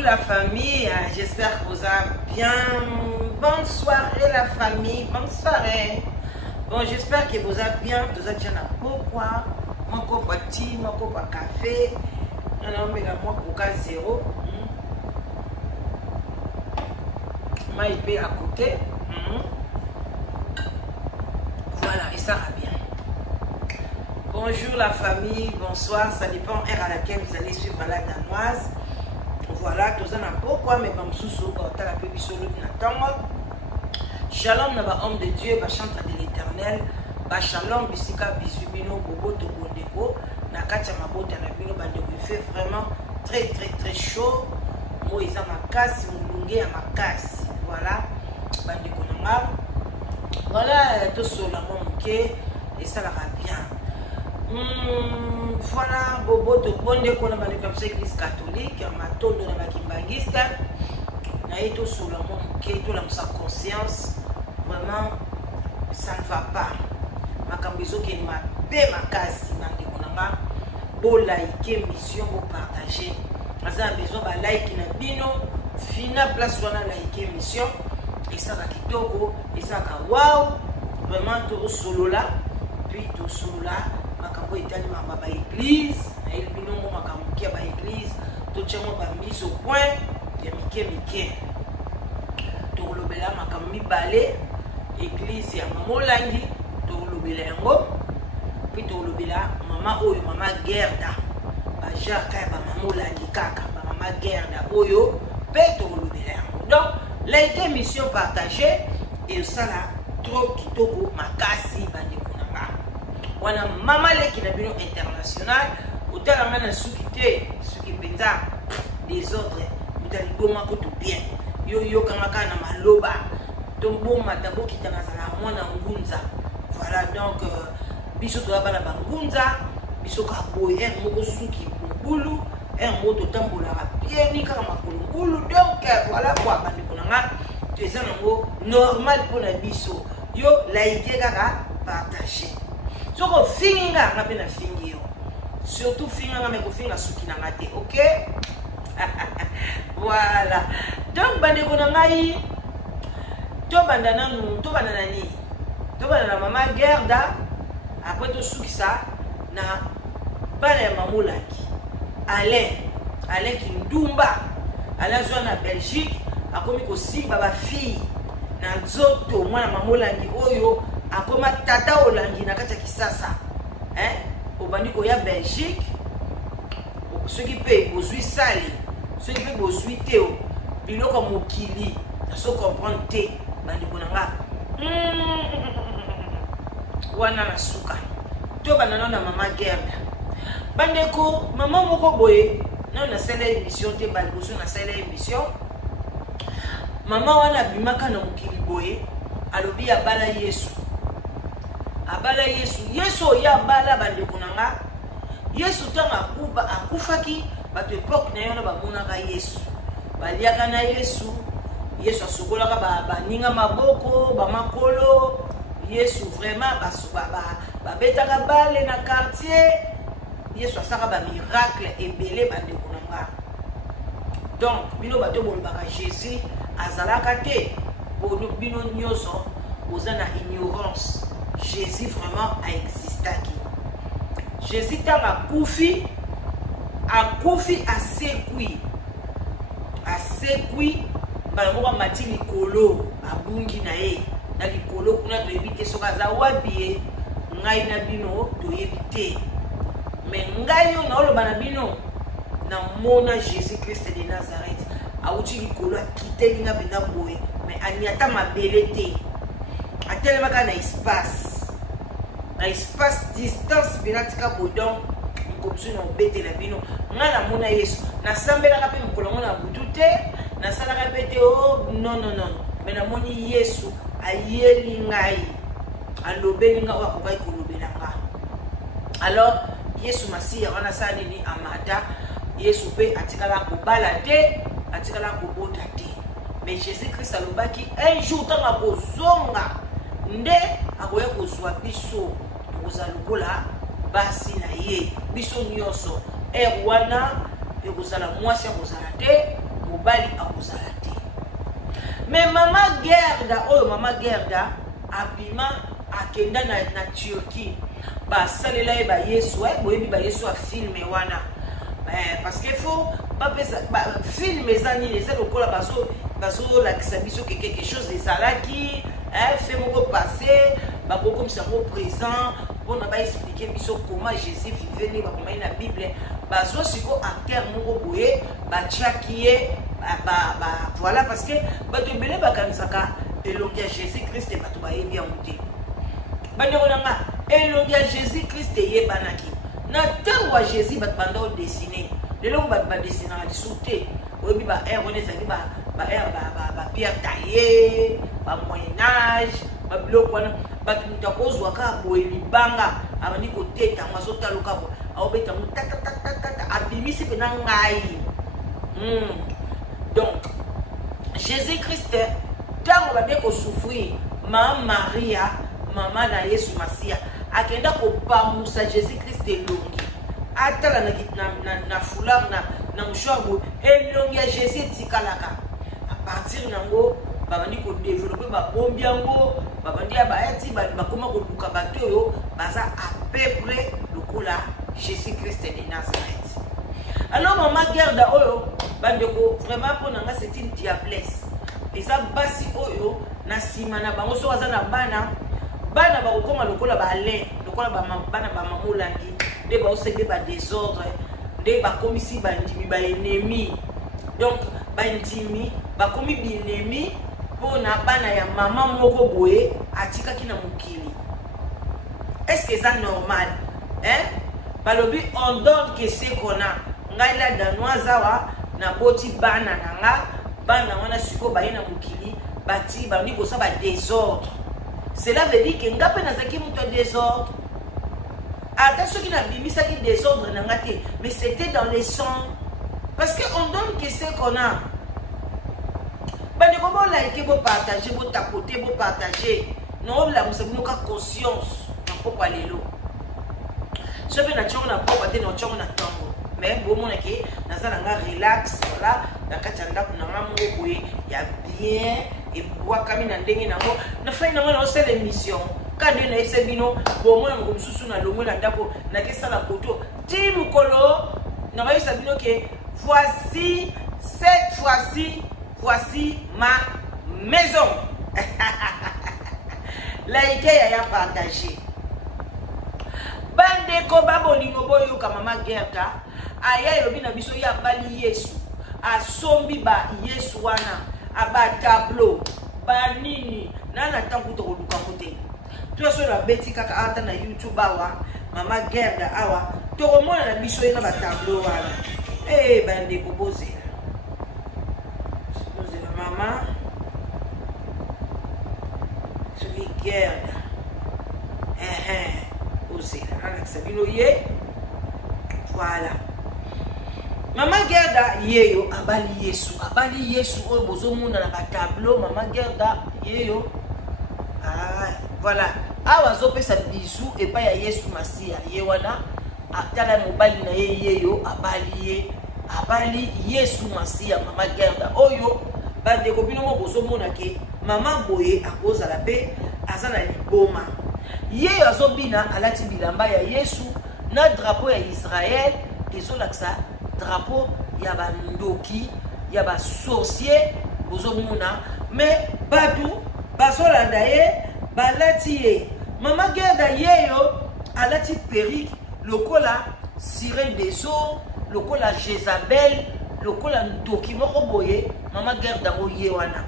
Coucou la famille, j'espère que vous allez bien. Bonne soirée la famille, bonne soirée. Bon, j'espère que vous allez bien. Vous êtes déjà pourquoi mon copain thé, mon copain café. Non, mais moi coca zéro. Moi il paye à côté. Voilà, et ça va bien. Bonjour la famille, bonsoir, ça dépend heure à laquelle vous allez suivre la danoise. Voilà, tout ça n'a pas quoi, mais comme sous t'as la pub solo n'attend. Shalom n'a homme de Dieu, va chanter de l'éternel. Ba shalom bisika bisubino bobo to bondeko. Na katia mabota na bino bande il fait vraiment très chaud. Moi ils ont ma casse, mon lungue à ma casse. Voilà, bande konanga. Voilà, tout solo mon quai et ça va bien. Voilà, bobo to bonde qu'on a dans l'église catholique, ma tondo na makimbangista, na eto sur le monde qui est tout dans sa conscience, vraiment ça ne va pas. Ma cambiso qui m'a bé ma casse, na ndikonanga, bo like mission bo partager. Asa besoin ba like na bino, fina place wana like mission et ça va kitoko et ça ka wow, vraiment tout solo là, puis tout solo là. Makambo itali mama ba église na il bilongo makambo kia ba église to tchengo ba mise au point ya mike to lobela makambo mibale église ya mamolangi to lobela yango puis to lobela mama oyo mama Gerda ba jaka ba mamolangi kaka ba mama Gerda oyo pe to lobela yango. Donc like émission partagée et ça là trop kitoko makasi bande wana mama leki na bino international utala mana sukite suki penza des autres utali goma ko tout bien yo kama kana maloba tombo matabo kitana sala mwana ngunza. Voilà donc biso to bana bangunza biso ka boye moko suki bulu moto tambola ka bien ni kama makulu. Donc voilà quoi bandi konanga tu es normal pour la biso yo like kaka partager. Soko finga ngapi na fingi yo. Surtout finga ngame ko finga suki na ngate, OK? Voilà. Donc bande ko na ngai to banda nanu, to banda nani? To banda na mama Gerda après to suki ça na bana ya mamulaki. Alain Kindumba. Alain zo na Belgique akomi ko simba ba fille na nzoto mwana mamulangi oyo akoma tata olangi na kati ya kisasa obandi ko ya Belgique soki pe bozwi sali soki pe bozwi te biloko mokili so comprendre te bandi ko nanga wana na suka to banana na mama Gerda bande ko mama moko boye na sala émission te bali boso na sala émission mama wana bimaka na mokili boye alobi ya bala Yesu abala Yesu ya bala bande kunanga Yesu tanga kuba akufaki bato epoque na yona bamonaka Yesu baliaka na Yesu asokolaka baninga maboko bamakolo Yesu vraiment babetaka bale na quartier Yesu asaka ba miracle ebele bande kunanga. Donc bino bato bolobaka Jésus azalaka te bino nyoso ozana ignorance. Jésus vraiment a existé. Jésus t'a koufi asekui balamoka mati likolo abungi na ye na likolo kuna to ebite soka za wabi ngai na bino to ebite mais ngai yo na oloba na bino na mona Jésus Christ de Nazareth auti likolo akiteli nga benda boye mais aniata mabele te atelemaka na espace distance binatika bodon mkomsu na obete la bino nga na mona Yesu na sambelaka pe mkolongo na butu te na salaka pe te non mais na moni Yesu ayeli ngai alobeli nga wakokai kolobela nga. Alors Yesu masiya wana sali ni amata Yesu pe atikala kobala te atikala kobota te mais Jésus Christ alobaki un jour tanga kozonga nde akoya kozwa biso kozalokola basi na ye biso nyonso wana ekozala mwasi akozala te mobali akozala te. Mais Mama Gerda, oh Mama Gerda, abima akenda na Turquie. Ba salela e ba Yesu, boyebi ba Yesu a filmé wana. Parce qu'il faut pas film les années les lokola bazo la kisabiso quelque chose des alaki, fait mon passé, ba comme ça au présent, on a pas expliqué biso comment Jésus vivait ba comment la Bible, bazo siko acteur moko boye, ba tchakié, voilà parce que ba to belé ba kanisaka elongia Jésus Christ ba to ba yebi ya muté. Ba ndonga elongia Jésus Christ yebanaki. Na tango wa Jésus bat banda au dessiner de l'homme bat dessiner à sauter obi ba air on ezali ba air ba pierre taillé ba moyen âge ba bloc wana bat mutakozwa ka boye libanga abani ko teta masota lokabo aobeta mutata abimisi pe na ngai. Donc Jésus Christ tango ba de ko souffrir Maman Maria Maman na Yesu Masia akenda ko pamusa Jésus Christ elongi atala na foulard na mshwago elongi ya Jésus tikalaka a partir nango babandi ko développer ba bombi yango babandi ya baati bakoma ko luka bato yo baza à peu près lokola Jésus Christ de Nazareth. Alors Mama Gerda oyo bandeko vraiment pour nanga c'est une diablesse et ça basi oyo na sima na bango so waza na bana ba kokoma lokola ba ale lokola ba bana ba mamulangi de ba osebe ba désordre de ba komisi ba ndimi ba ennemi. Donc ba ndimi ba komi bi ennemi pona bana ya mama moko boye atika kina mukili. Est-ce que ça normal balobi on donne que c'est qu'on a ngai la danoisa wa na boti bana nanga bana wana siko ba ina mukili bati ba ndiko sa ba désordre. Cela veut dire que ngape na zaki muto désordre. Attention qui n'a bimisa qui désordre nangate, mais c'était dans les sangs. Parce que on donne que c'est qu'on a. Bande ko bo like bo partager bo tapoter bo partager. Non la musa muka conscience na poko lelo. So be na chongo na poko te na chongo na tango. Mais bon mon ke na za nga relax voilà, na katanda kuna ngamu boye ya bien. Et bois comme une ndenge nango na fin nango na osela émission quand on a essayé bino bon moi ngom susu na longo na ndako na kesa la photo ti mukolo na ba yesa bino que voici cette fois-ci voici ma maison. Like ya partager bande ko babolingo boyo ka Mama Gerda aya elobi na biso ya bali Yesu asombi ba Yesu wana aba tableau ba nini nana tangu to luka kote to so la beti kaka ata na YouTube awa Mama Gerda awa to mona na biso ina ba tableau wana bande ko bozela mama Suri Gerda ozela ana sabino ye voilà. Mama Gerda yeyo abali Yesu oyo bozomuna na ba tableau Mama Gerda yeyo voilà awa zopesa bisu epa ya Yesu Masia ye wana atala mobali na ye yeyo abali Yesu Masia Mama Gerda oyo bande ko bino mo bozomuna ke mama boye akozala pe azana liboma yeyo azobina alati bilamba ya Yesu na drapeau ya Israël ezolaksa drapeau ya ba ndoki ya ba sorcier bozomuna mais batu basolanda ye balati ye Mama Gerda yeyo alati perruque lokola sirène des eaux lokola Jézabel lokola ndoki moko boye Mama Gerda oye wana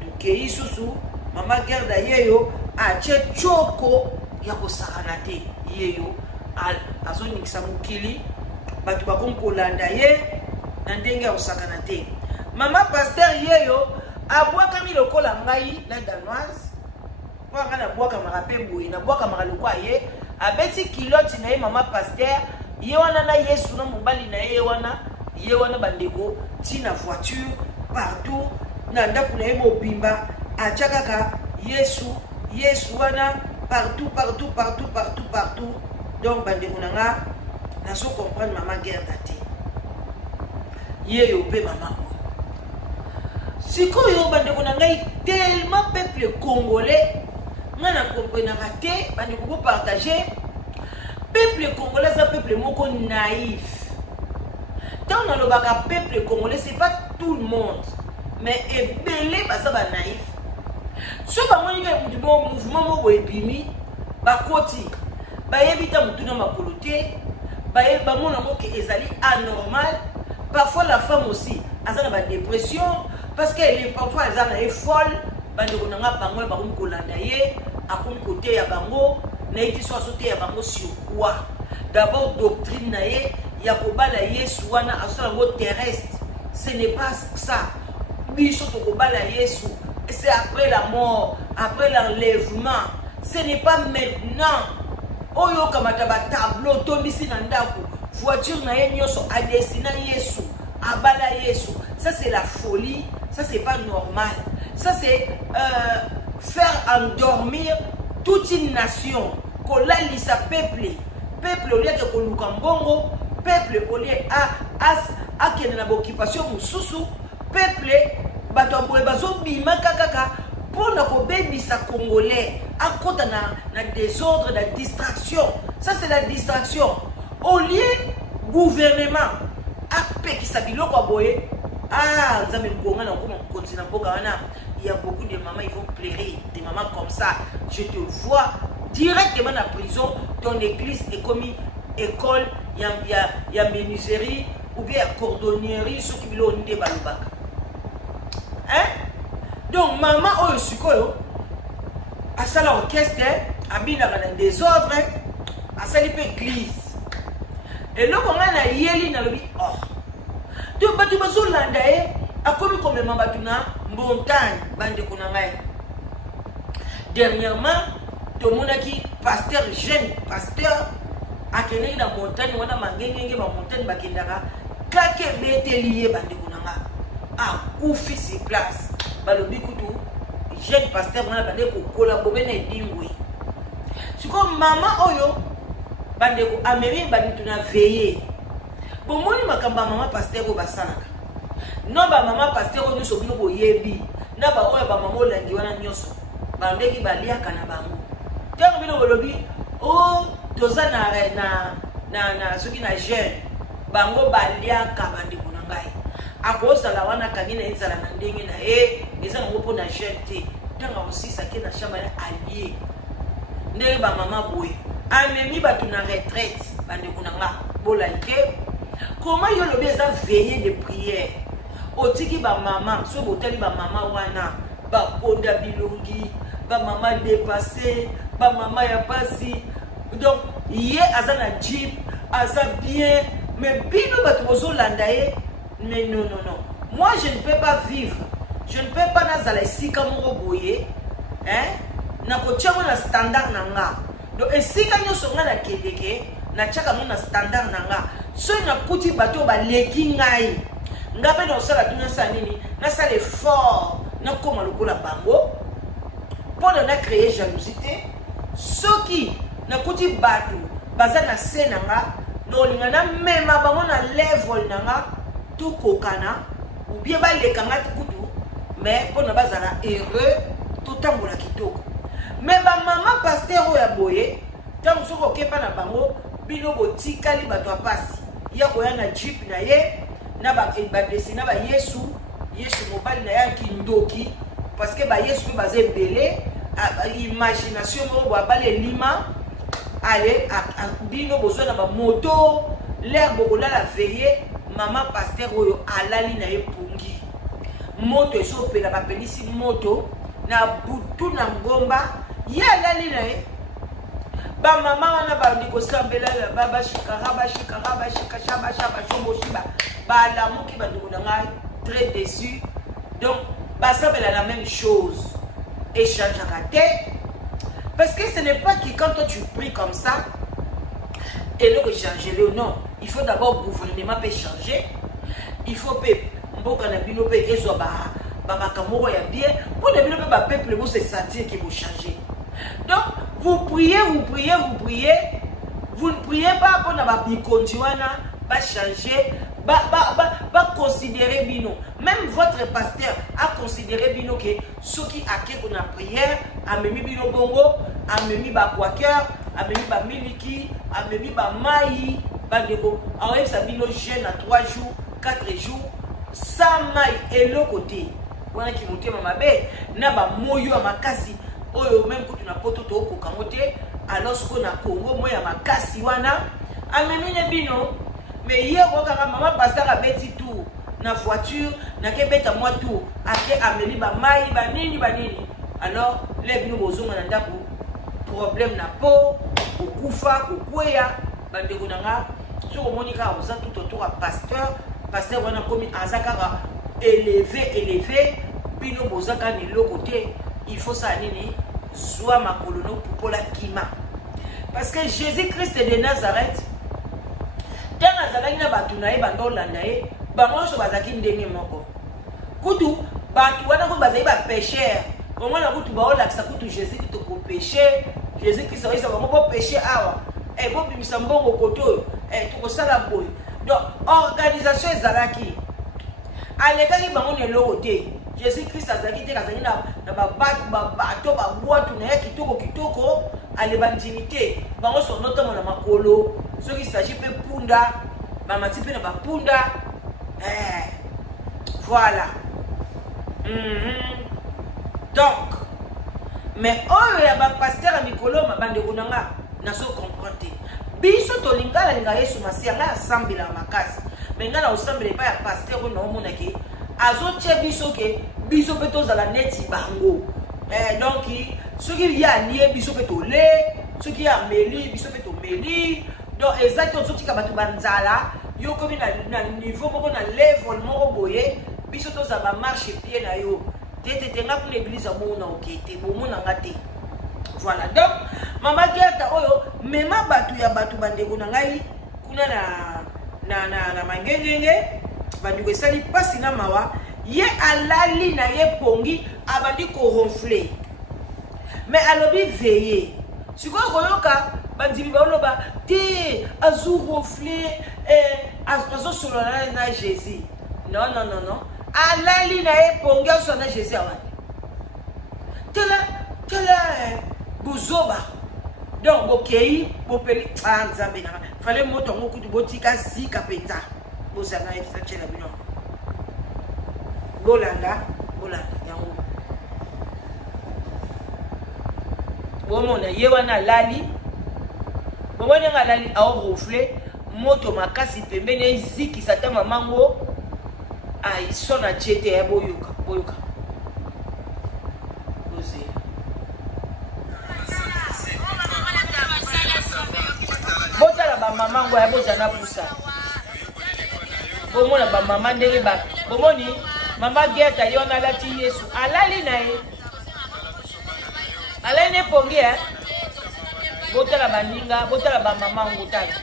duke isusu Mama Gerda yeyo ache choko ya kosakana te yeyo azoningisa mukili batu bakomkolanda ye na ndenge ya kosakana te. Mama Pasteur yeyo abwaka mi lokola ngai na danoise kwa ngana bwaka marape boye na bwaka makalokwa ye abeti kilote na ye Mama Pasteur ye wana na Yesu na mobali na ye wana bandeko tina voiture partout na ndaku na ye mobimba achakaka Yesu wana partout. Donc bandeko nanga na so comprendre Mama Gerda te yeyo pe mama sikoyo bande ko ngai tellement peuple congolais ngana comprendre raté bande ko partager peuple congolais c'est un peuple moko naïf. Tant dans le baga peuple congolais c'est pas tout le monde mais ebele basa ba naïf. So ba moni ka mouvement mo boebimi ba koti ba yebita mutuna makolote ba yeba mona mo ke ezali anormal. Parfois la femme aussi a une dépression parce qu'elle est parfois elle est folle. Bande ko nanga bango ba ko kolanda ye akomi côté ya bango na iti so sauter ya bango sur quoi. D'abord doctrine na ye ya ko bala Yesu wana asala ngo terrestre. Ce n'est pas ça. Biso to ko bala Yesu c'est après la mort, après l'enlèvement. Ce n'est pas maintenant. Oyo kamata ba tableau tondisi na ndako. Voiture na ye nyoso a dessiné Yesu, a bala Yesu. Ça c'est la folie, ça c'est pas normal. Ça c'est faire endormir toute une nation. Kolali sa peuple. Peuple au lieu de kolukambongo, peuple au lieu à kene na occupation mususu, peuple bato boye bazo bima kakaka pour na ko bebisa congolais à côté na désordre, na distraction. Ça c'est la distraction. Au lieu gouvernement après qui s'habille quoi boye vous avez bonga na comment continuer boka wana il y a beaucoup de mamans ils vont pleurer des mamans comme ça je te vois directement en prison ton église est comme école il y a menuiserie ou bien cordonnerie ceux qui veulent onde balobaka hein donc maman oyo sikoyo asala orchestre abina na désordre asali pe église. Et là, on a yeli na lobi oh. Donc batu bazo landa e akomi comme mambatuna montagne bande ko ngai. Dernièrement, to monaki pasteur jeune pasteur akene na montagne wana mangengenge ba montagne bakendaka kake beteliye bande ko nanga. Ah, kufi si place. Balobi kutu jeune pasteur wana bande ko collaborer na dingwe. Siko mama oyo bande ko amemi bande tuna veiller bon moni makamba mama pasteur ko basanaka no ba mama pasteur ko nyoso bino boyebi na ba oyo ba mama olangi wana nyoso bande ki baliaka na bango tango bino bolobi oh toza na soki na jeune bango baliaka bande ko na ngai akosala wana kangina ezala na ndenge na eza ngo po na jeune te tango osisa ke na chamba ya allié ndenge ba mama boye amemi batu na retraite bande kunanga bolalike comment yo lobi eza veiller de prière otiki ba mama so botali ba mama wana ba konda bilongi ba mama dépassé ba mama ya pasi donc yé azana jeep aza bien mais bino batu bozo landaye mais non moi je ne peux pas vivre je ne peux pas nazala sika moko boye hein na ko tchamo na standard nanga. Donc, si nous sommes dans la Québec, nous avons un standard. Si nous avons un bateau, nous avons un effort. Nous avons créé jalousie. Ceux qui ont un bateau, nous avons un scène. Nous avons même un level. Tout kokana. Ou bien les camarades. Mais pour nous avons heureux. Tout le temps. Mais ma maman pasteur oya boye tant soko kepa na bango bino botikali bato apasi ya koya na jeep na ye na ba dessiner ba Yesu mobile na ya kindoki parce que ba Yesu ba zebele imagination mo ba bale lima ale bino bozo na ba moto l'air bokola la veiller maman pasteur oyo alali na ye pungi moto eso pe na ba pelisi moto na butu na ngomba ya lali na ye ba mama wana ba ndiko sambela ba shika shaba shombo shiba ba la muki ba ndiko ngai très déçu donc ba sambela la même chose échange raté parce que ce n'est pas que quand toi tu pries comme ça et le changer le non il faut d'abord gouvernement peut changer il faut pe mboka na bino pe ezo ba makamoko ya bien pour de bino pe ba peuple mo se sentir que vous changez. Donc vous priez vous ne priez pas pour na ba bikondiwana ba changer considérer bino. Même votre pasteur a considéré bino que ceux qui accueillent la prière, a mis bino bongo, a mis ba quaker, a mis ba miliki, a mis ba maï, ba deko. Alors ça bino jeûne à 3 jours, 4 jours, sans maï et le côté. Voilà qui monte ma bé, na ba moyo à makasi. Oyo même quand tu n'as pas tout au kokamote, alors ce qu'on a Congo, moi à makasi wana, a mis bino. Mais hier, maman pasteur a bêti tout na voiture, na kebeta moi tout, ake ameli ba mai ba nini. Alors les bino bozonga na ndako problème na po, okufa, kokweya, bandeko nanga, sur monika oza tout autour à pasteur wana komi azakara élevé, bino bozaka ni le côté, il faut ça nini, soit ma colono pour la kima. Parce que Jésus-Christ de Nazareth tant azalaki na batu na ye bandolanda ye bango so bazaki ndenge moko kutu batu wana ko bazali ba pécheur bongo na kutu baolakisa kutu Jésus to ko péché Jésus Christ oisa bango bo péché awa bo bimisa mbongo koto to ko sala boy donc organisation ezalaki alekaki bango ne lokote Jésus Christ azalaki te kazali na bato babwatu na ye kitoko ale bandimité bango so notamment na makolo ce qui s'agit de punda, maman type na ba punda, voilà. Donc, mais oh ya ba pasteur à Mikolo ma bande kunanga na so comprendre. Biso to lingala Yesu masia na ensemble la makasi. Mais ngala ensemble pas ya pasteur no mona ke azo che biso peto za la neti bango. Donc ce qui y a lié biso peto le, ce qui a meli biso peto meli. Donc exactement ce qui a battu banzala yo comme na niveau moko na level moko boye biso to za ba marche pied na yo tete nga pour l'église à mona okete bo mona ngate. Voilà donc mama Gerta oyo mema batu ya batu bandeko na ngai kuna na mangengenge bandiko esali pasi na mawa ye alali na ye pongi abandi ko ronfler mais alobi veiller siko koyoka bandimi baoloba te azu ronfler azo solo na Jésus non alali na ye pongi azo na Jésus awani tela buzoba donc bokei bopeli nzambe na fallait moto ngo kutu botika zika penza bosana efachela bino bolanda yango bomona ye wana lali bomona nga lali au ronfler moto makasi pembeni ziki sata mamango ai sona chete ya boyoka ose bota la ba mamango ya bozana pusa bomona ba mama ndenge ba bomoni mama Gerta yona lati Yesu alali na ye alene pongi botala baninga botala ba mama ngutala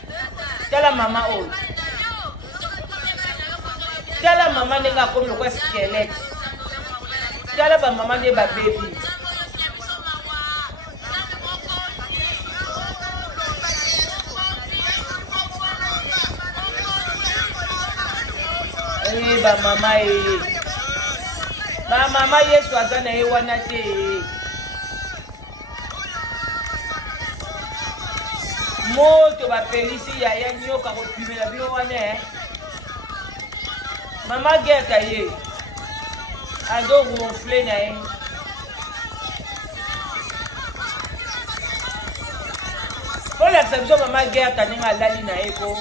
tala mama oyo tala mama ndenge komi lokwa squelette tala ba mama ndenge ba baby ba mama Yesu azana ye wana te moto ba pelisi ya nyoka ko pimela bio wana mama Gerta ye ado ronfler na ye Ola sabjo mama Gerta ninga lali na ye ko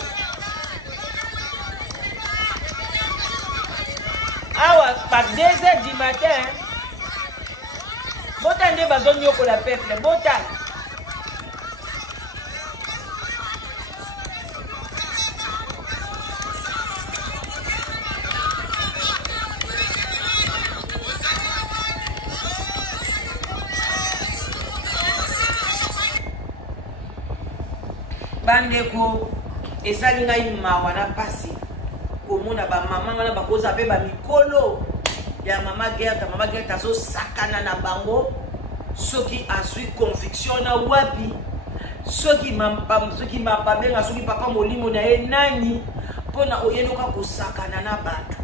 awa par 2h du matin bota nde bazonyoko la peuple bota bandeko ezali ngai mawa na pasi komona ba mama ngana bakoza pe ba mikolo ya mama Gerta zo sakana na bango soki azui conviction na wapi soki mamba benga soki papa molimo na ye nani pona oyeloka kosakana na bato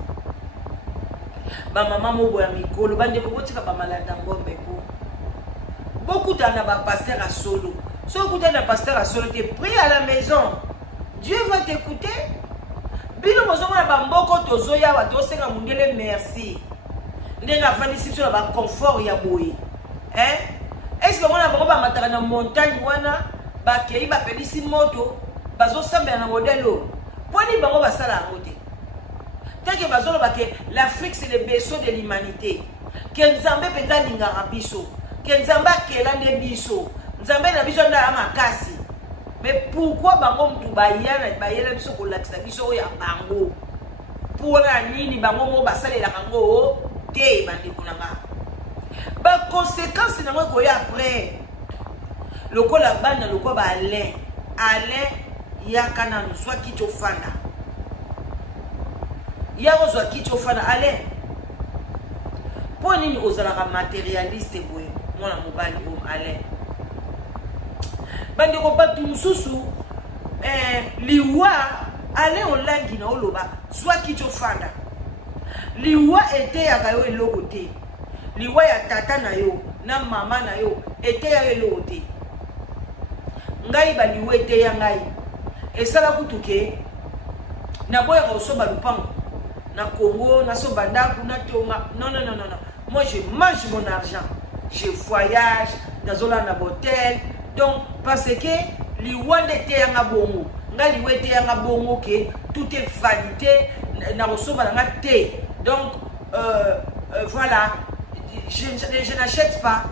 ba mama mobo ya mikolo bande ko botika ba malanda ngombe ko beaucoup na ba pasteur à solo so écouter na pasteur à solo te prie à la maison Dieu va t'écouter bino mozomo na ba mboko tozoya wa tosenga mundele merci ndenga fandi sipso na ba confort ya boye est-ce que mona bango ba mataka na montagne wana ba kei ba pelisi moto bazo sambela na modelo poni bango basala ngote tant que bazolo ba que l'Afrique c'est le berceau de l'humanité que nzambe penda lingara biso que nzambe kelande biso nzambe na biso nda makasi mais pourquoi bango mtu bayela biso ko lakisa biso ya bango pour na nini bango mo basalela bango te bandi kunanga ba conséquences na ko ya après lokola bana lokola ba Alain yakana soit kicho fana yako soit kicho fana Alain pour nini ozalaka matérialiste boye mwana mobali Alain bande ko batu mususu liwa Alain olangi na oloba soit kicho fana liwa ete ya kayo eloko te liwa ya tata na yo na mama na yo ete ya eloko te ngai ba liwa ete ya ngai esala kutuke na boya ko soba lupango na Congo na soba ndaku na tonga non moi je mange mon argent je voyage dans un hôtel donc parce que liwa ete ya ngabongo ngai liwa ete ya ngabongo ke tout est vanité na soba na te donc voilà je n'achète pas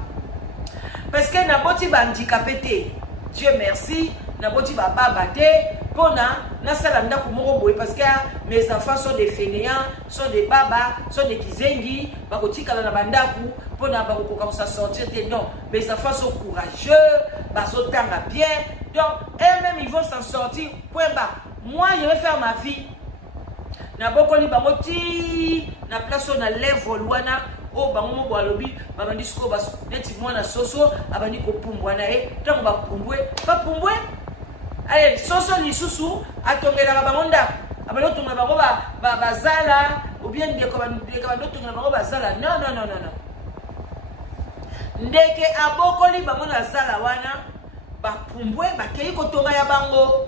parce que na boti ba handicapé Dieu merci na boti ba baba te pona na sala ndako moko boye parce que mes enfants sont des fainéants sont des babas sont des kizengi ba kotikala na bandaku pona ba kokoka ko sortir te non mes enfants sont courageux ba sotanga bien donc eux-mêmes ils vont s'en sortir point bas moi je vais faire ma vie na bokoli bango ti na place on a level wana o bango mo balobi babandi siko bas neti mwana soso abandi ko pumbwa na tango ba pumbwe allez soso lisusu atongela bango ndako abalo tunga bango bazala ou bien ndeko bando tunga bango bazala non ndeke abokoli bango na zala wana ba pumbwe bakei ko tonga ya bango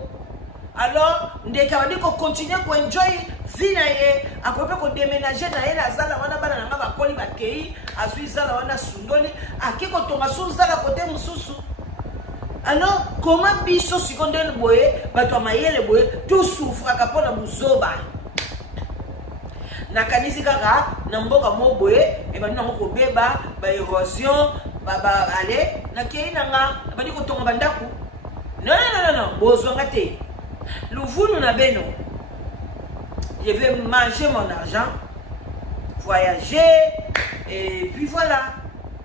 alors ndeke abandi ko continuer ko enjoy vie na ye akope ko déménager na ye na zala wana bana na ba koli bakei azui zala wana sundoli akiko tonga su zala kote mususu alors comment biso secondaire boye bato mayele boye tout souffre kapona muzoba na kanisi kaka na mboka mo boye e bani na ko beba ba érosion ba ale na kei nanga bani ko tonga bandaku non bozwanga te luvunu na beno je vais manger mon argent, voyager, et puis voilà.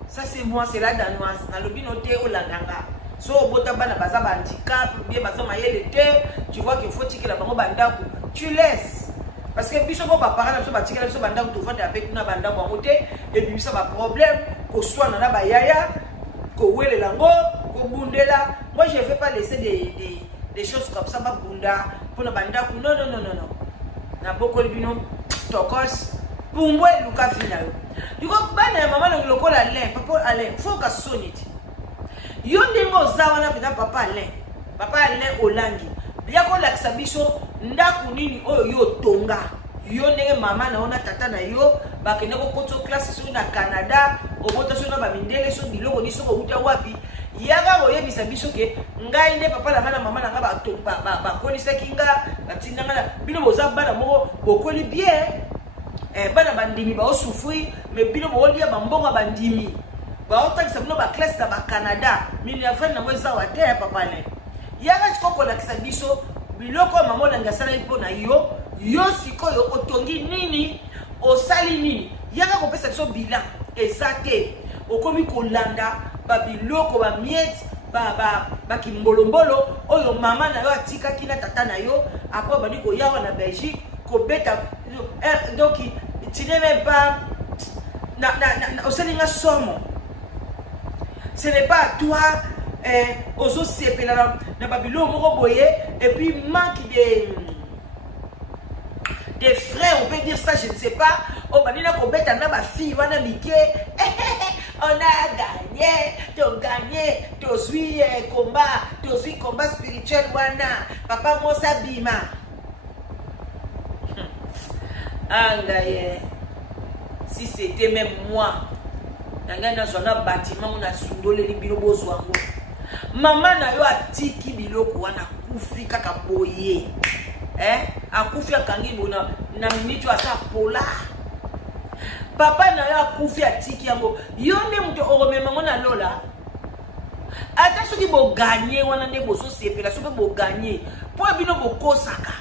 Ça c'est moi, c'est la danoise. Dans le binoté au Landanga. So, botaba na baza ba handicap, bien baza mayele te, tu vois qu'il faut tirer la bango bandaku. Tu laisses. Parce que biso ko ba parana so ba tirer la so bandaku to vendre avec na bandaku en côté et puis ça va problème ko soit na ba yaya, ko wele lango, ko bundela. Moi je vais pas laisser des choses comme ça ba bunda pour na bandaku. Non. Na boko libino tokos pumbwe luka finalo diko bana ya mama lokola Alain papa Alain faut ka sonite yo ndingo zawa na pita papa Alain olangi bia ko lakisa biso ndaku nini oyo yo tonga yo ndenge mama na ona tata na yo bakende ko koto classe so na Canada obota so na ba mindele so biloko ni so ko uta wapi yaga oyebisa biso ke ngai nde papa na mama na ba tomba ba kolisa kinga batinga na bino boza bana moko bokoli bien bana bandimi ba osufui mais bino bolia ba mbonga bandimi ba otakisa bino ba classe na ba Canada mini afana na mweza wa te papa ne yaga tiko la kisa biso biloko mama na ngasala ipo na yo sikoyo otongi nini osali nini yaga ko pesa biso bilan ezate okomi kolanda ba biloko ba miette ba kimbolombolo oyo mama na yo atika kina tata na yo après bani ko yawa na Belgique ko beta donc tu n'es même pas oselinga somo ce n'est pas à toi ozo sepela na ba biloko moko boye et puis manque de des frères, on peut dire ça, je ne sais pas. Oh, Banina Kobeta, na ma fille, wana Miké. On a gagné, tu as gagné, tu as suivi combat spirituel, wana. Papa Mosa Bima. Angaye. Si c'était même moi, dans un bâtiment, on a soudolé les bilobos. Maman na yo atiki biloko wana kufi kaka boye. Akufi akangi bona na mitu asa pola. Papa na yo akufi atiki yango. Yo ne muto oromema ngona lola. Ata soki bo gagner wana ne boso sepela soki bo gagner. Po bino bo kosaka.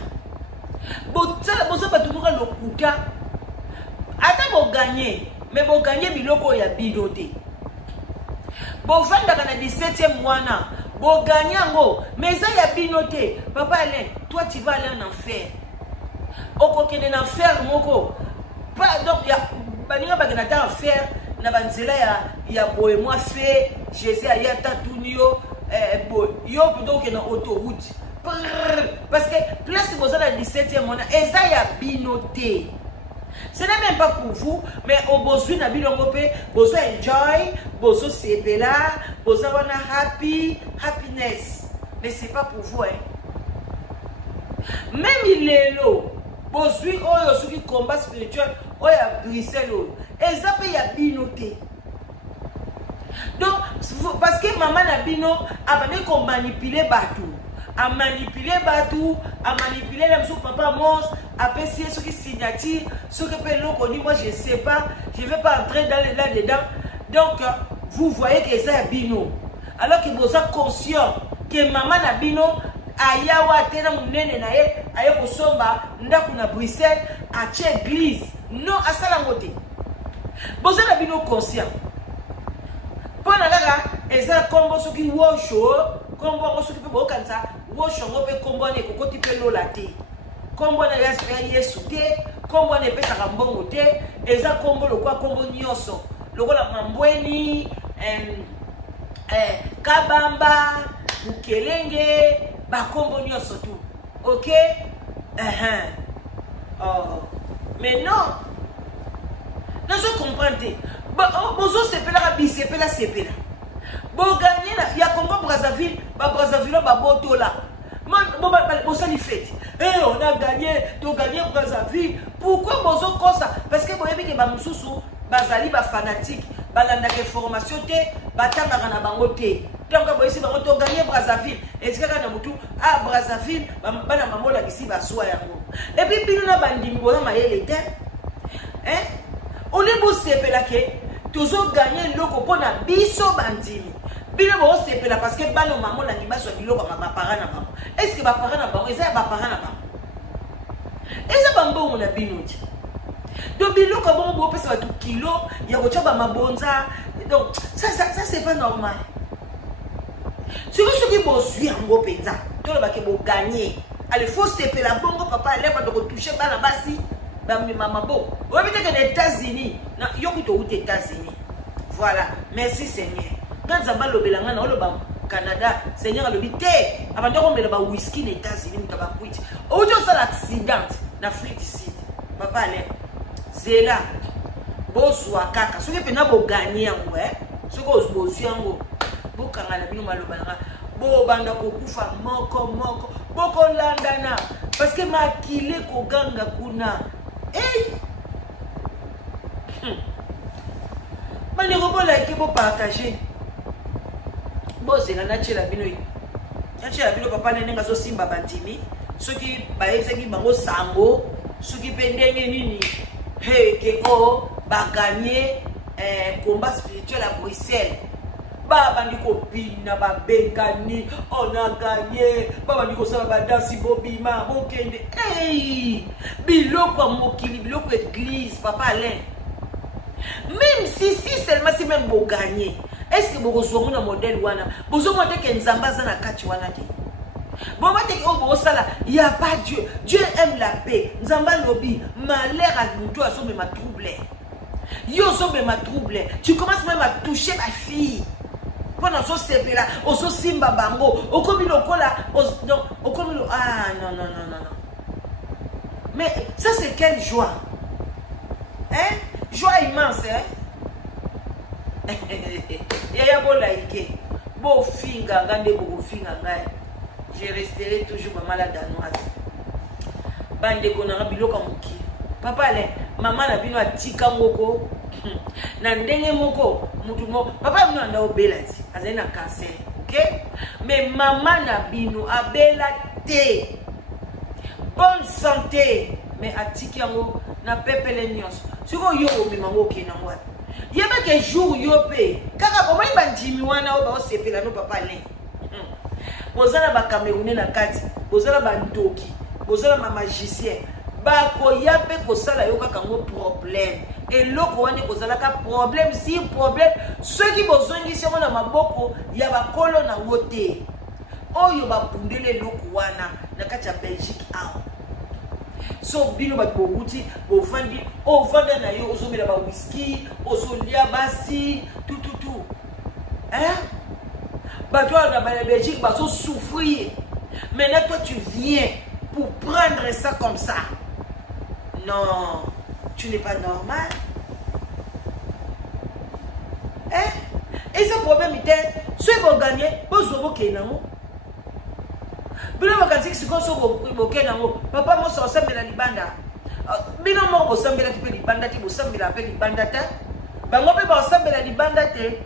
Bo tsala boso batuka lokuta. Ata bo gagner, mais bo gagner biloko ya bidote. Bo vanda kana 17e mois bo gagnango mais ça y a binoté papa Alain toi tu vas aller en enfer oko kene en enfer moko pas donc ya baninga bagana ta enfer na banzela ya boye moi fait Jésus ya tatunio yo plutôt que na autoroute parce que place boza la 17e mois et ça y a binoté. Ce n'est même pas pour vous, mais au besoin na bilongope, besoin enjoy, besoin sepela, besoin wana happiness. Mais c'est pas pour vous, hein. Même il est là, besoin oyo qui combat spirituel, oya Bruxelles, et ça peut y a binoté. Donc parce que maman na bino a pas qu'on manipuler batou. À manipuler Batou, à manipuler même son papa Mons, à passer ce qui signature, ce que peut l'on connaît, moi je ne sais pas, je ne vais pas entrer là-dedans. Donc, vous voyez que ça est bino. Alors que vous êtes conscient que maman na bino, ayawa tena munene na ye, aye kosomba, ndaku na Bruxelles, à l'église. Non, à Salangote. Vous êtes bino conscient. Pour la gaga, et ça comme ce qui washo, comme ce qui peut vous cancer. Kombo ne kokoti pe lola te kombo na yesu te kombo ne pesa kambongo te eza kombo lokwa kombo nyoso lokola mambweni kabamba bukelenge ba kombo nyoso tu OK oh mais non je comprends bozo sepela bisepela sepela bo gagner la ya Congo Brazzaville ba botola bon ça lui fait on a gagné tu gagné Brazzaville pourquoi bozo kosa parce que boyebi ke ba mususu bazali ba fanatique balanda ke formation te batanga na bango te donc boyesi bango to gagné Brazzaville et c'est kana mutu Brazzaville bana mamola kisi ba soa yango et puis bino na bandimi bona mayele te on est beau sepela ke toujours gagner loko pona biso bandimi. Bino bo sepela parce que bano maman la libaso biloko ma parents na bango. Est-ce que ba parents na bango eza ba parents na bango? Eza bambo na binoti. Donc biloko bon bo pesa tout kilo ya ko tshaba mabonza. Donc ça c'est pas normal. Ce qui bo sui ngo penza. To le ba ke bo gagner. Allez faut sepela bongo papa aller pas de toucher bana basi. Ba maman bo. Ou peut-être que les États-Unis, na yokuto aux États-Unis. Voilà. Merci Seigneur. Quand ça va le belanga na le Canada, Seigneur le bité. Avant de remettre ba whisky les États-Unis, mutaba kuiti. Ojo ça l'accident na Afrique du Sud. Papa allez. Zela. Boswa kaka. Ce que pena bo gagner ngo Ce que bo ziango. Bo kanga na bino malobanga. Bo banda ko kufa moko. Boko landana parce que makile ko ganga kuna. Hey. Mani ko like bo partager. Bozela na chela bino yi. Na chela bino papa nene ngazo simba bandimi. Soki ba exeki bango sango, soki pendenge nini. Hey ke o ba gagner combat spirituel à Bruxelles. Baba ndiko bina ba bengani, on a gagné. Baba ndiko sala ba dansi bobima, bokende. Hey! Biloko mokili, biloko église, papa Alain. Même si seulement si même vous gagnez, est-ce que vous recevez un modèle wana? Vous avez que nzamba za na kati wana te. Bon va te ko sala, il y a pas Dieu. Dieu aime la paix. Nzamba lobi, malheur à mutu a somme ma trouble. Yo somme ma trouble. Tu commences même à toucher ma fille. Pendant ce sepela, au so simba bango, au komi lokola, donc au komi lo non. Mais ça, c'est quelle joie? Hein? Joie immense, hein? Yaya bo laïke. Bo finga, gande bo finga, je resterai toujours malade danoise. Bande konanga biloka muki. Papa ale, maman na bino atika moko. Na ndenge moko, mutu moko. Papa bino anda obela ti, azali na cancer, OK? Mais maman na bino abela te. Bonne santé, mais atiki yango na pepele nyonso. Siko yo omemango okena ngwa. Yeba ke jour yo pe. Kaka komani bandimi wana o ba osepela no papa ale. Bozala ba Camerounais na kati, bozala ba ndoki, bozala ma magicien. Ba ko yape ko sala yo kaka ngo problème. Et loko wane ko sala ka problème si problème ceux qui bozongi si na maboko ya ba kolo na wote. Oyo ba bundele loko wana na kati ya Belgique awo. So bino ba boguti bo fandi o vanda na yo ozomela ba whisky, ozolia basi tout. Hein? Bah toi dans la Belgique bah so souffrir. Maintenant toi tu viens pour prendre ça comme ça. Non, tu n'es pas normal. Hein? Et ce problème était ceux qui vont gagner, vous aurez kenamo. Bino bakati siko so bokenamo. Papa mo so sambela libanda. Bino mo bo sambela ti pe libanda ti bo sambela pe libanda ta. Bango pe ba sambela libanda te.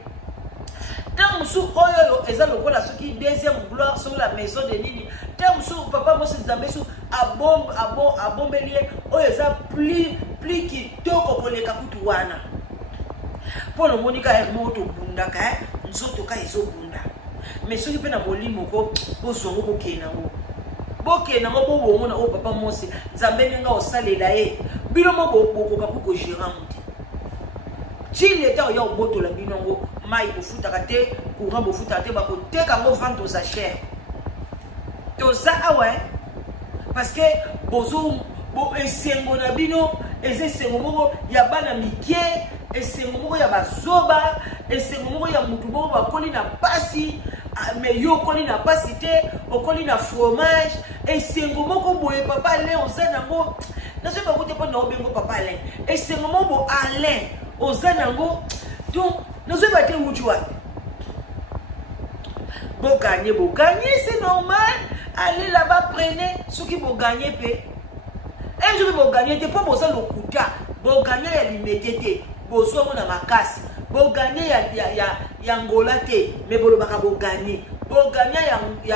Tant musu oyo eza lokola soki deuxième gloire sur la maison de Nini. Tant musu papa mo se zambesu abombelie oyo eza plus kitoko koleka kutu wana. Polo monika hermoto bunda ka nzoto ka izo bunda. Mais soki pe na molimo ko bozongo bokenango. Bokenango bo wona o papa mo se nzambe nga osalela e. Bino mo bokoka ko gérer muti. S'il était au boto la binongo, maï bofuta kate, courant bofuta kate, bako teka ngo vendre aux achères. Tout ça, ah ouais. Parce que bozo, bo esengo na bino, esengo moko ya bana mikie, esengo moko ya bazoba, esengo moko ya mutu moko bakoli na pasi, mais yo koli na pasi te, okoli na fromage, esengo moko boye papa le osanango, na se ba kote po na obengo papa le, esengo moko Alain. Ozanango, donc nous sommes battus où tu vois. Bon gagner, c'est normal. Allez là-bas, prenez ce qui vont gagner. Un jour, vous gagnez, c'est pas besoin de l'okuta. Vous gagnez, il y a l'immédiateté. Vous soyez dans ma casse. Vous gagnez, il y a Angola, mais vous ne gagnez. Vous gagnez, il y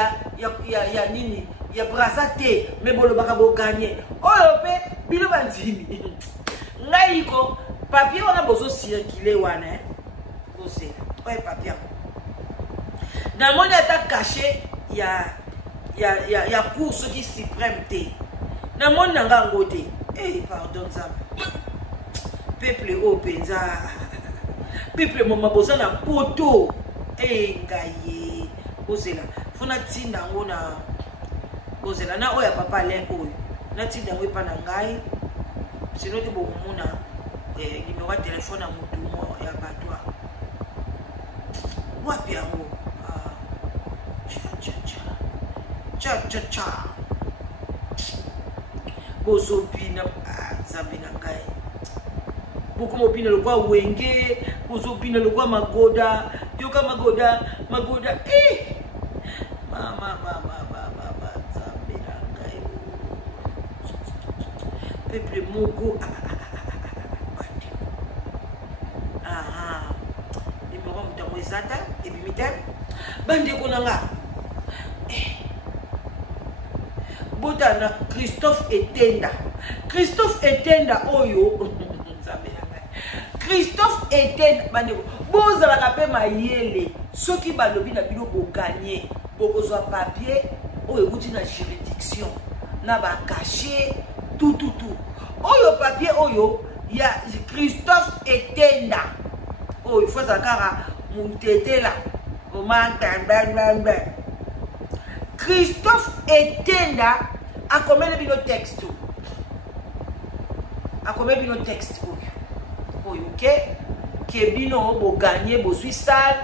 a Nini, il y a Brazzate, mais vous ne gagnez. Oh, il y a Bino Naïko. Papier on a besoin de circuler wana vous savez ouais papier dans mon état caché il y a course qui suprême té dans mon nanga ngote eh pardon ça peuple au penza peuple mama besoin na poto eh ngaye bozela fona tinda ngona bozela na oya papa len oyo na tinda ngwe pa na ngai sinon te bomona numéro de téléphone à Moutoumo et à Batois. Wapi yango? Cha. Bozo bina zambi na ngai. Boko mo bina lokwa wenge, bozo bina lokwa magoda, yoka magoda. Mama zambi na ngai. Peuple moko Zata et bimitem bande konanga botana Christophe Etenda oyo Christophe Etenda bande bozala ka pe mayele soki balobi na bino bo gagner bokozwa papier oyo buti na juridiction na ba cacher tout oyo papier oyo ya Christophe Etenda oyo il faut zakara Moutete là, Christophe Etenda a combien de bino texte? A combien de bino texte? Ok? Que bino bo gagner, bo suis sale,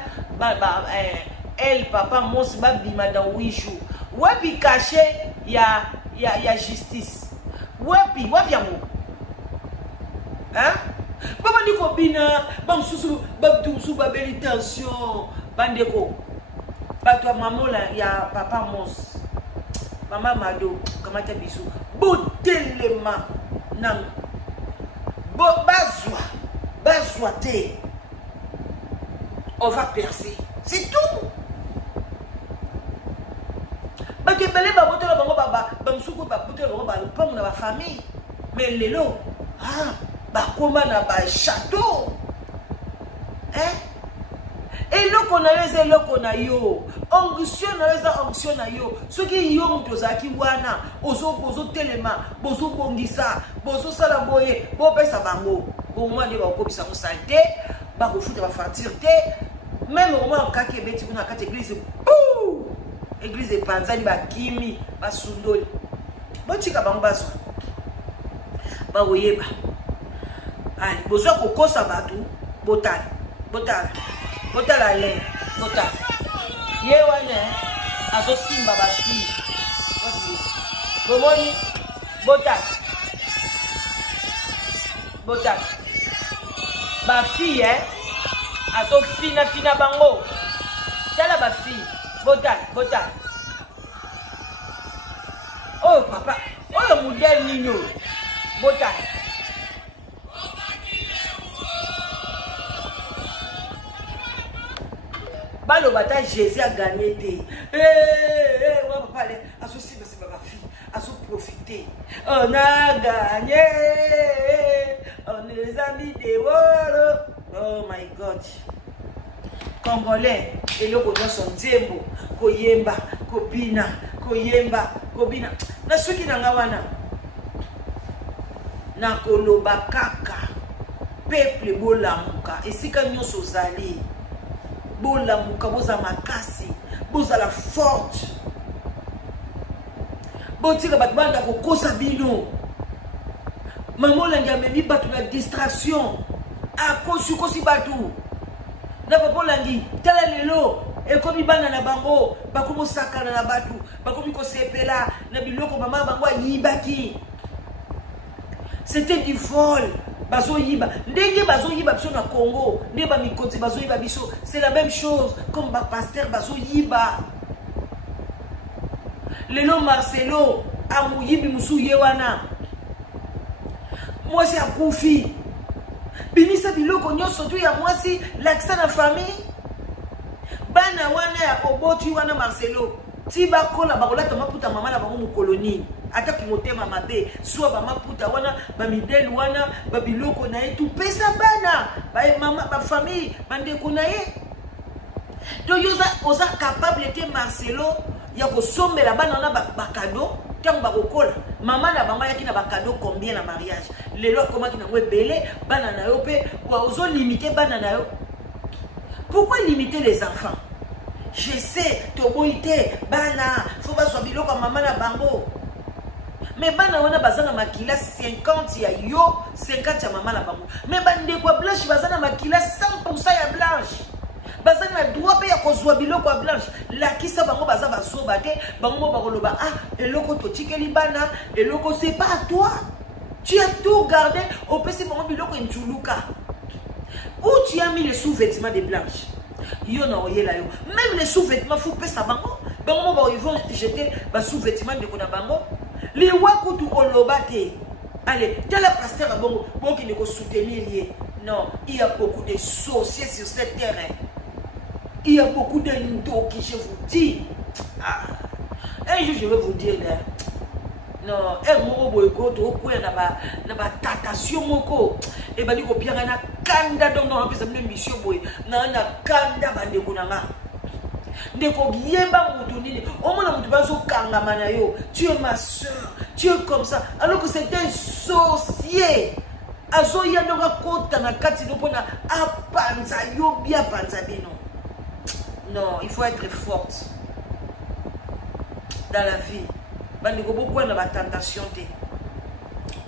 elle papa mons ba bima dans 8 jours. Ouais puis caché, y a justice. wapi yango hein baba ndiko bina bamsusu babtumsu babeli tension bandeko bato mamola ya papa Mos mama Mado kamata bisu botelema nang bazwa te on va percer c'est tout bato ebele babotela bango bamsuku babotela bango balopango na bafamille mais lelo bakoma na château hein eloko na yo eza eloko na yo onction na yo eza onction na yo soki yo moto ozalaki wana ozotelema bozobongisa bozosala boye bopesa bango bomoi nde bakokobisa ngo sale te bakofuta bafacture te même omoi okaki ebeti kuna kati église église epanzani bakimi basundoli botika bango bazwa bakoyeba ali bozwa kokosa bato botala le botala ye wana azosimba bafille bomoni botala bafille azofina bango tala bafille botala oh papa oyo modèle nino botala baloba ta Jésus a gagné te ouais papa le azosimba bafille azoprofiter on a gagné on est les amis de Wolo. Oh my God Congolais eloko nyonso nzembo koyemba kobina na soki nanga wana na koloba kaka peuple bolamuka esika nyonso ozali bolamuka boza makasi bozala forte botika bato banda kokosa bino mamolangi amemi bato na distraction akosi bato na papolangi tala lelo ekomi bana na bango bakomi sakana na bato bakomi kosepela na biloko mama bango ayibaki c'était du vol bazoyiba ndenge bazoyiba biso na Congo nde ba mikoti bazoyiba biso c'est la même chose comme ba pasteur bazoyiba lelo Marcelo amuyibi musu yewana mwasi akufi binisa biloko nyonso tu ya mwasi lakisa na famille bana wana ya oboti wana Marcelo ti bakola bakolata maputa mama na bango mukoloni ata kimotema mabe soit bamaputa wana bamidelu wana babiloko na ye tu pesa bana mama ba famille bandeko na ye to yoza oza capable te Marcelo ya kosombela bana wana bakado tango bakokola mama na bango yaki na bakado combien na mariage lelo komaki na ebele bana na yo pe ozo limiter bana na yo. Pourquoi limiter les enfants? Je sais toboité bana faut pas soit biloko mama na bango mais bana wana bazana makila 50 ya yo 50 ya mama na bango mais bande kwa blanche bazana makila 100% ya blanche bazana droit pe ya kozwa biloko ya blanche la kisa bango baza bazoba te bango bakoloba eloko totikeli bana eloko c'est pas à toi, tu as tout gardé au pesi bango biloko njuluka où tu as mis les sous-vêtements de blanche yo na oyela yo même les sous-vêtements faut pesa bango bango ils vont jeter ba sous-vêtements de kona bango li wakutu olobate allez tel pasteur bongo bon qui ne ko soutenir lié non il y a beaucoup de sorciers sur cette terre il y a beaucoup de ndoki je vous dis un jour je vais vous dire là non moko boyko to ko na ba tatation moko e bali ko pianga na kanda donc non apesa mne mission boy na kanda bande kunanga ndeko yemba mutu nini omona mutu bazo kangama na yo tu es ma soeur tu es comme ça alors que c'est un sorcier azo ya ndonga kota na kati no pona apanza yo bien panza bino. Non, il faut être forte dans la vie. Bandiko beaucoup na ba tentation te.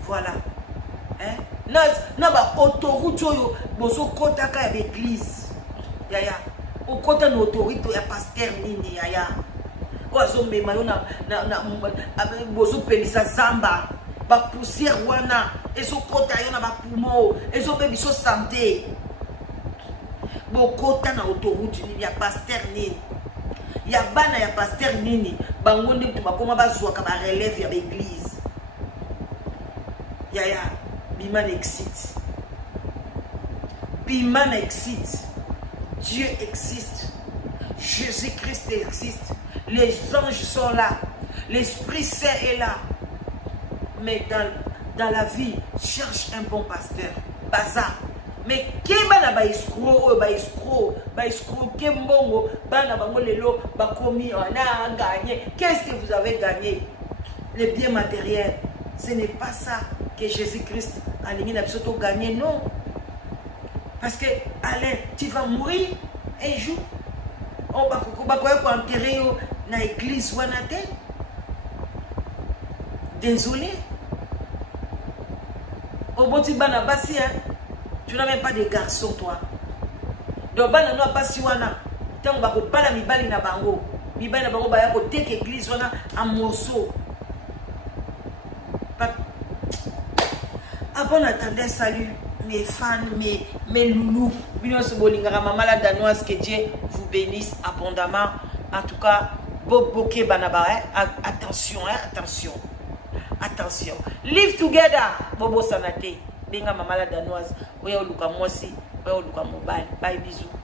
Voilà. Hein? Na ba autoroute yo bozo kota ka l'église. Yaya. O kota na autorité ya pasteur nini yaya. Ozo mema yo na bozo pelisa zamba. ba poussière wana ezo kota yo na ba poumon ezo pe biso santé bokota na autoroute nini ya pasteur nini ya bana ya pasteur nini bango nde to bakoma bazwaka ba relève ya ba église ya bimana existe bimana existe. Dieu existe, Jésus-Christ existe, les anges sont là, l'Esprit Saint est là. Mais dans la vie, cherche un bon pasteur. Bazar. Mais qui bana ba escroc, kembongo, bana bango lelo, ba komi, on a gagné. Qu'est-ce que vous avez gagné? Les biens matériels. Ce n'est pas ça que Jésus-Christ a gagné, non. Parce que, Alain, tu vas mourir un jour. On va enterrer dans l'église. Désolé. Au bon petit banabassi, tu n'as même pas de garçon, toi. Donc, banana bassi wana. Tant que tu vas mibali na bango. Mibali na bango ba yako tek église wana en morceaux. Avant attendez salut. Mes fans, mes loulous, maman la danoise, que Dieu vous bénisse abondamment. En tout cas, Boboke Banaba, attention, attention, attention. Live together, Bobo Sanate, Benga maman la danoise, Oya Luka Mosi, Oya Luka Mobile. Bye, bisous.